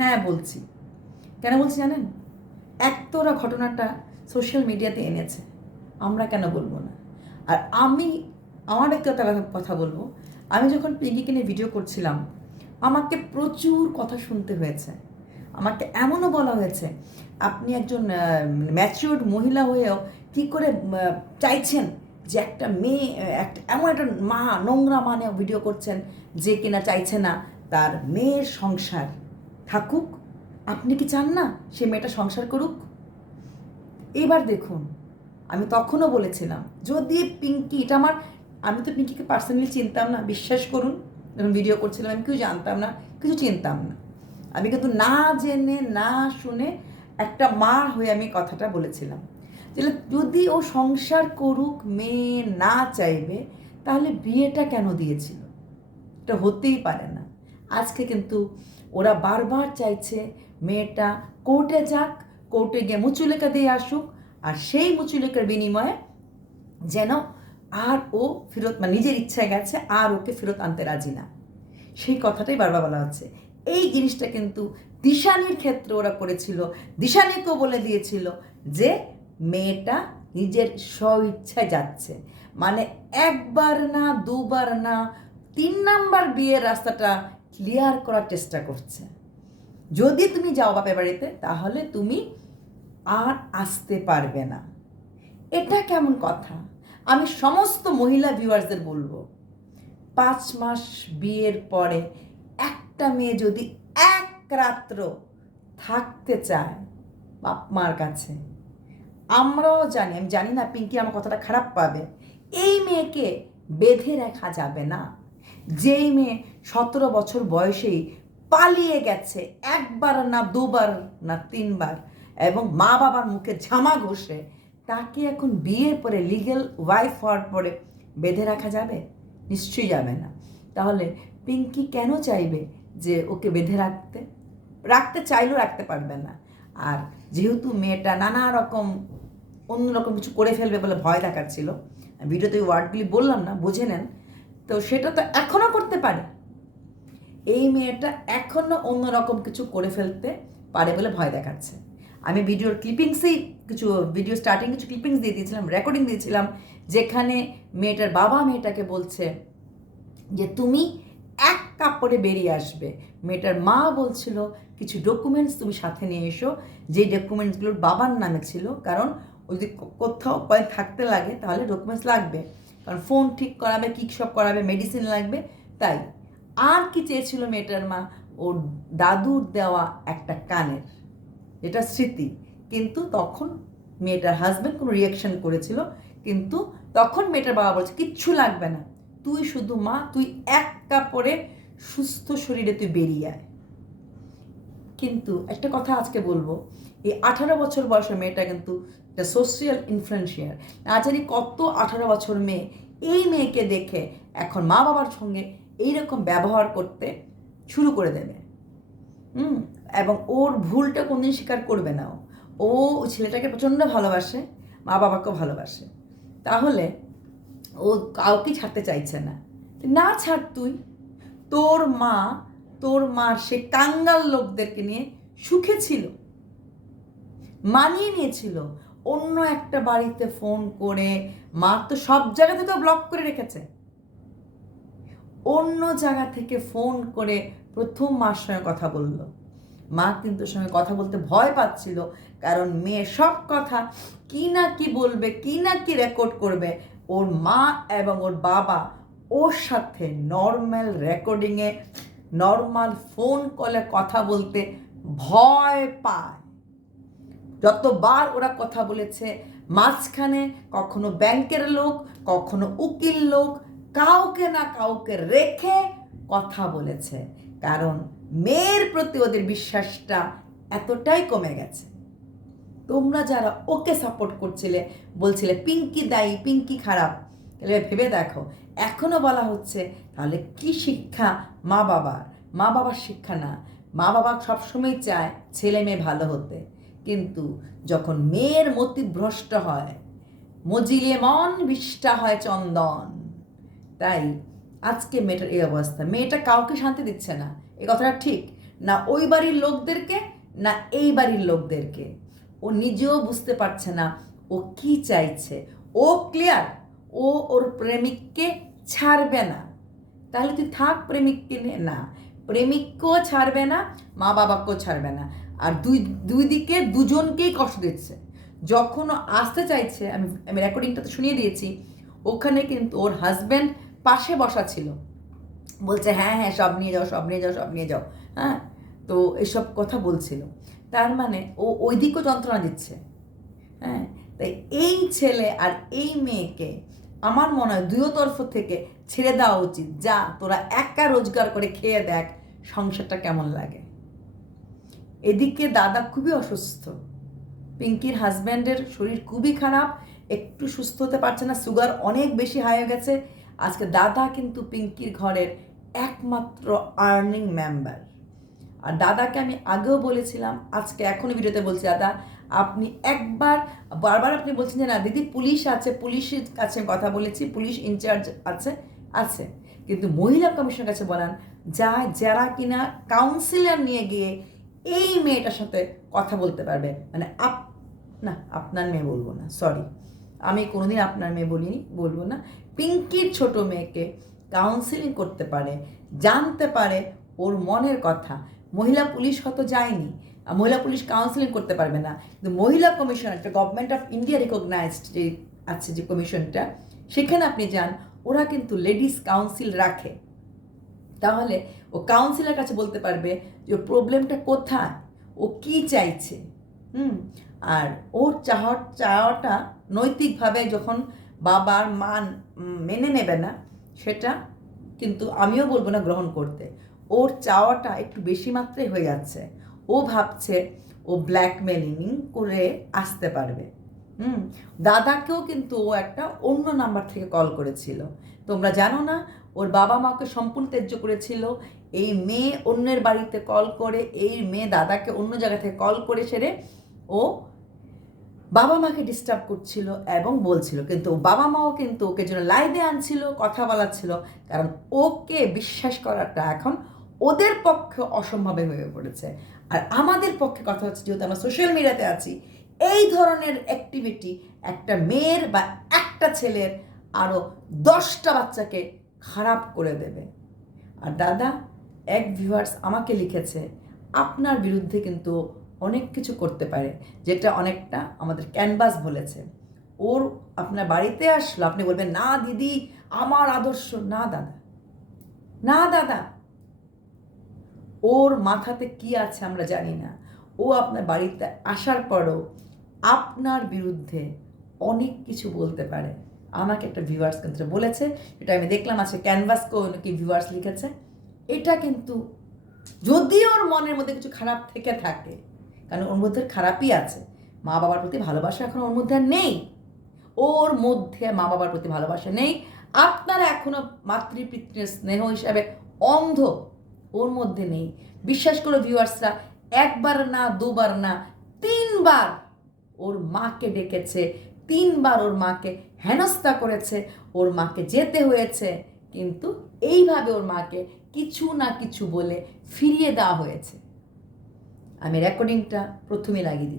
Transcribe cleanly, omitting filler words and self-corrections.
হ্যাঁ বলছি। কেন বলছি জানেন? এক তো ওরা ঘটনাটা সোশ্যাল মিডিয়াতে এনেছে, আমরা কেন বলবো না? আর আমার ব্যক্তিগত কথা বলবো, আমি যখন পিঙ্কিকে নিয়ে ভিডিও করছিলাম আমাকে প্রচুর কথা শুনতে হয়েছে। আমাকে এমনও বলা হয়েছে, আপনি একজন ম্যাচিওর্ড মহিলা হয়েও কী করে চাইছেন যে একটা মেয়ে, একটা এমন একটা মা, নোংরা মানে ভিডিও করছেন যে কিনা চাইছে না তার মেয়ের সংসার থাকুক। আপনি কি চান না সে মেয়েটা সংসার করুক? এবার দেখুন, আমি তখনও বলেছিলাম যদি পিঙ্কি, আমি তো পিঙ্কিকে পার্সোনালি চিনতাম না, বিশ্বাস করুন। যখন ভিডিও করছিলাম আমি কিছু জানতাম না, কিছু চিনতাম না। আমি কিন্তু না জেনে না শুনে একটা মা হয়ে আমি কথাটা বলেছিলাম যে যদি ও সংসার করুক, মেয়ে না চাইবে তাহলে বিয়েটা কেন দিয়েছিল? এটা হতেই পারে না। আজকে কিন্তু ওরা বারবার চাইছে মেয়েটা কোর্টে যাক, কোর্টে গিয়ে মুচুলেখা দিয়ে আসুক, আর সেই মুচুলেখার বিনিময়ে যেন আর ও ফেরত, মানে নিজের ইচ্ছায় গেছে আর ওকে ফেরত আনতে রাজি না, সেই কথাটাই বারবার বলা হচ্ছে। এই জিনিসটা কিন্তু দিশানির ক্ষেত্রে ওরা করেছিল। দিশানিকেও বলে দিয়েছিল যে মেয়েটা নিজের স্বইচ্ছায় যাচ্ছে, মানে একবার না, দুবার না, 3 নাম্বার বিয়ের রাস্তাটা ক্লিয়ার করার চেষ্টা করছে। যদি তুমি যাও বাপের বাড়িতে তাহলে তুমি আর আসতে পারবে না। এটা কেমন কথা? আমি সমস্ত মহিলা ভিউয়ার্সদের বলবো, 5 মাস বিয়ের পরে একটা মেয়ে যদি এক রাত্র থাকতে চায় বাপ মার কাছে, আমরাও জানি, আমি জানি না পিঙ্কি আমার কথাটা খারাপ পাবে, এই মেয়েকে বেঁধে রাখা যাবে না। যেই মেয়ে 17 বছর বয়সেই পালিয়ে গেছে, একবার না, দুবার না, 3বার, এবং মা বাবার মুখে ঝামা ঘষে, তাকে এখন বিয়ের পরে লিগ্যাল ওয়াইফ হওয়ার পরে বেঁধে রাখা যাবে? নিশ্চয়ই যাবে না। তাহলে পিঙ্কি কেন চাইবে যে ওকে বেঁধে রাখতে চাইলেও রাখতে পারবে না। আর যেহেতু মেয়েটা নানা রকম অন্যরকম কিছু করে ফেলবে বলে ভয় দেখাচ্ছিল, ভিডিওতে ওই ওয়ার্ডগুলি বললাম না, বুঝে নেন, তো সেটা তো এখনও করতে পারে। এই মেয়েটা এখনও অন্যরকম কিছু করে ফেলতে পারে বলে ভয় দেখাচ্ছে। আমি ভিডিওর ক্লিপিংসেই কিছু ভিডিও স্টার্টিং কিছু ক্লিপিংস দিয়ে দিয়েছিলাম, রেকর্ডিং দিয়েছিলাম, যেখানে মেয়েটার বাবা মেয়েটাকে বলছে যে তুমি এক কাপড়ে বেরিয়ে আসবে। মেয়েটার মা বলছিল কিছু ডকুমেন্টস তুমি সাথে নিয়ে এসো, যেই ডকুমেন্টসগুলোর বাবার নামে ছিল, কারণ যদি কোথাও কয়েক থাকতে লাগে তাহলে ডকুমেন্টস লাগবে, কারণ ফোন ঠিক করাবে, কী সব করাবে, মেডিসিন লাগবে। তাই আর কি চেয়েছিল মেয়েটার মা? ওর দাদুর দেওয়া একটা কানের, যেটা স্মৃতি। কিন্তু তখন মেয়েটার হাজব্যান্ড কোনো রিয়াকশন করেছিল, কিন্তু তখন মেয়েটার বাবা বলছে কিচ্ছু লাগবে না, তুই শুধু মা, তুই এক কাপড়ে সুস্থ শরীরে তুই বেরিয়ে আয়। কিন্তু একটা কথা আজকে বলবো, এই 18 বছর বয়সের মেয়েটা কিন্তু একটা সোশ্যাল ইনফ্লুয়েন্সিয়ার। না জানি কত 18 বছর মেয়ে এই মেয়েকে দেখে এখন মা বাবার সঙ্গে এইরকম ব্যবহার করতে শুরু করে দেবে। এবং ওর ভুলটা কোনদিন স্বীকার করবে না। ও ওই ছেলেটাকে প্রচণ্ড ভালোবাসে, মা বাবাকেও ভালোবাসে, তাহলে ও কাউকে ছাড়তে চাইছে না। না ছাড় তুই, তোর মার সে কাঙ্গাল লোকদেরকে নিয়ে সুখে ছিল, মানিয়ে নিয়েছিল। অন্য একটা বাড়িতে ফোন করে, মা তো সব জায়গা থেকে ব্লক করে রেখেছে, অন্য জায়গা থেকে ফোন করে প্রথম মার সঙ্গে কথা বলল। মা কিন্তু সঙ্গে কথা বলতে ভয় পাচ্ছিল, কারণ মেয়ে সব কথা কি না কি বলবে, কি না কি রেকর্ড করবে। ওর মা এবং ওর বাবা ওর সাথে নর্মাল রেকর্ডিংয়ে, নর্মাল ফোন কলে কথা বলতে ভয় পায়। যতবার ওরা কথা বলেছে, মাঝখানে কখনো ব্যাংকের লোক, কখনো উকিল লোক, কাউকে না কাউকে রেখে কথা বলেছে, কারণ মেয়ের প্রতি ওদের বিশ্বাসটা এতটাই কমে গেছে। তোমরা যারা ওকে সাপোর্ট করছিলে, বলছিলে পিঙ্কি দায়ী, পিঙ্কি খারাপ, তাহলে ভেবে দেখো এখনও বলা হচ্ছে, তাহলে কি শিক্ষা মা বাবার শিক্ষা না। মা বাবা সবসময় চায় ছেলে মেয়ে ভালো হতে, কিন্তু যখন মেয়ের মতিভ্রষ্ট হয়, মজিলে মন বিষ্ঠা হয় চন্দন। তাই আজকে মেয়েটার এই অবস্থা, মেয়েটা কাউকে শান্তি দিচ্ছে না, এ কথাটা ঠিক। না ওই বাড়ির লোকদেরকে, না এই বাড়ির লোকদেরকে। ও নিজেও বুঝতে পারছে না ও কি চাইছে। ও ক্লিয়ার, ও ওর প্রেমিককে ছাড়বে না। তাহলে তুই থাক প্রেমিককে নিয়ে, না প্রেমিককেও ছাড়বে না, মা বাবাকেও ছাড়বে না। আর দুই দিকে দুজনকেই কষ্ট দিচ্ছে। যখন ও আসতে চাইছে, আমি রেকর্ডিংটা তো শুনিয়ে দিয়েছি, ওখানে কিন্তু ওর হাজব্যান্ড পাশে বসা ছিল, বলছে হ্যাঁ হ্যাঁ সব নিয়ে যাও, সব নিয়ে যাও, সব নিয়ে যাও। হ্যাঁ, তো এসব কথা বলছিল। তার মানে ও ওই দিকও যন্ত্রণা দিচ্ছে। হ্যাঁ, তাই এই ছেলে আর এই মেয়েকে আমার মনে হয় দুই তরফ থেকে ছেড়ে দেওয়া উচিত। যা তোরা একা রোজগার করে খেয়ে দেখ সংসারটা কেমন লাগে। এদিকে দাদা খুবই অসুস্থ, পিঙ্কির হাজব্যান্ডের শরীর খুবই খারাপ, একটু সুস্থ হতে পারছে না, সুগার অনেক বেশি হাই হয়ে গেছে। আজকে দাদা কিন্তু পিঙ্কির ঘরের একমাত্র আর্নিং মেম্বার। আর দাদাকে আমি আগেও বলেছিলাম, আজকে এখনই ভিডিওতে বলছি, দাদা আপনি বারবার আপনি বলছেন যে না দিদি পুলিশ আছে, পুলিশের কাছে কথা বলেছি, পুলিশ ইনচার্জ আছে, কিন্তু মহিলা কমিশনের কাছে বলেন যারা কিনা কাউন্সিলর নিয়ে গিয়ে এই মেয়েটার সাথে কথা বলতে পারবে। মানে না আপনার মেয়ে বলবো না, সরি, আমি কোনোদিন আপনার মেয়ে বলবো না। পিঙ্কির ছোট মেয়েকে কাউন্সিলিং করতে পারে, জানতে পারে ওর মনের কথা। মহিলা পুলিশ হয়তো যায়নি, মহিলা পুলিশ কাউন্সিলিং করতে পারবে না, কিন্তু মহিলা কমিশন, একটা গভর্নমেন্ট অফ ইন্ডিয়া রিকগনাইজড যে আছে যে কমিশনটা, সেখানে আপনি যান, ওরা কিন্তু লেডিস কাউন্সিল রাখে। তাহলে ও কাউন্সিলের কাছে বলতে পারবে যে ওর প্রবলেমটা কোথায়, ও কি চাইছে। আর ওর চাওয়াটা নৈতিকভাবে যখন বাবার মান মেনে নেবে না, সেটা কিন্তু আমিও বলবো না গ্রহণ করতে। ওর চাওয়াটা একটু বেশি মাত্রায় হয়ে যাচ্ছে। ও ভাবছে ও ব্ল্যাকমেলিং করে আসতে পারবে। দাদাকেও কিন্তু ও একটা অন্য নাম্বার থেকে কল করেছিল। তোমরা জানো না, ওর বাবা মাকে সম্পূর্ণ ত্যায্য করেছিল। এই মেয়ে অন্যের বাড়িতে কল করে, এই মেয়ে দাদাকে অন্য জায়গা থেকে কল করে সেরে ও বাবা মাকে ডিস্টার্ব করছিল এবং বলছিল, কিন্তু বাবা মাও কিন্তু ওকে জন্য লাইভে আনছিল, কথা বলাচ্ছিল, কারণ ওকে বিশ্বাস করাটা এখন ওদের পক্ষে অসম্ভবে হয়ে পড়েছে। আর আমাদের পক্ষে কথা হচ্ছে, যেহেতু আমরা সোশ্যাল মিডিয়াতে আছি, এই ধরনের অ্যাক্টিভিটি একটা মেয়ের বা একটা ছেলের আরও 10টা বাচ্চাকে খারাপ করে দেবে। আর দাদা, এক ভিউয়ার্স আমাকে লিখেছে আপনার বিরুদ্ধে কিন্তু অনেক কিছু করতে পারে, যেটা অনেকটা আমাদের ক্যানভাস বলেছে। ওর আপনার বাড়িতে আসলো, আপনি বলবেন না দিদি আমার আদর্শ, না দাদা, না দাদা, ওর মাথাতে কি আছে আমরা জানি না। ও আপনার বাড়িতে আসার পরও আপনার বিরুদ্ধে অনেক কিছু বলতে পারে। আমাকে একটা ভিউয়ার্স কিন্তু বলেছে, এটা আমি দেখলাম আছে ক্যানভাসকেও নাকি ভিউয়ার্স লিখেছে। এটা কিন্তু যদি ওর মনের মধ্যে কিছু খারাপ থেকে থাকে, কারণ ওর মধ্যে খারাপই আছে, মা বাবার প্রতি ভালোবাসা এখন ওর মধ্যে নেই, ওর মধ্যে মা বাবার প্রতি ভালোবাসা নেই। আপনারা এখনো মাতৃপিতৃ স্নেহ হিসাবে অন্ধ, ওর মধ্যে নেই। বিশ্বাস করো ভিউয়ার্সরা, একবার না দুবার না 3বার ওর মাকে ডেকেছে, 3বার ওর মাকে হেনস্থা করেছে, ওর মাকে যেতে হয়েছে, কিন্তু এইভাবে ওর মাকে কিছু না কিছু বলে ফিরিয়ে দেওয়া হয়েছে। আমি রেকর্ডিংটা প্রথমে লাগিয়ে দিচ্ছি।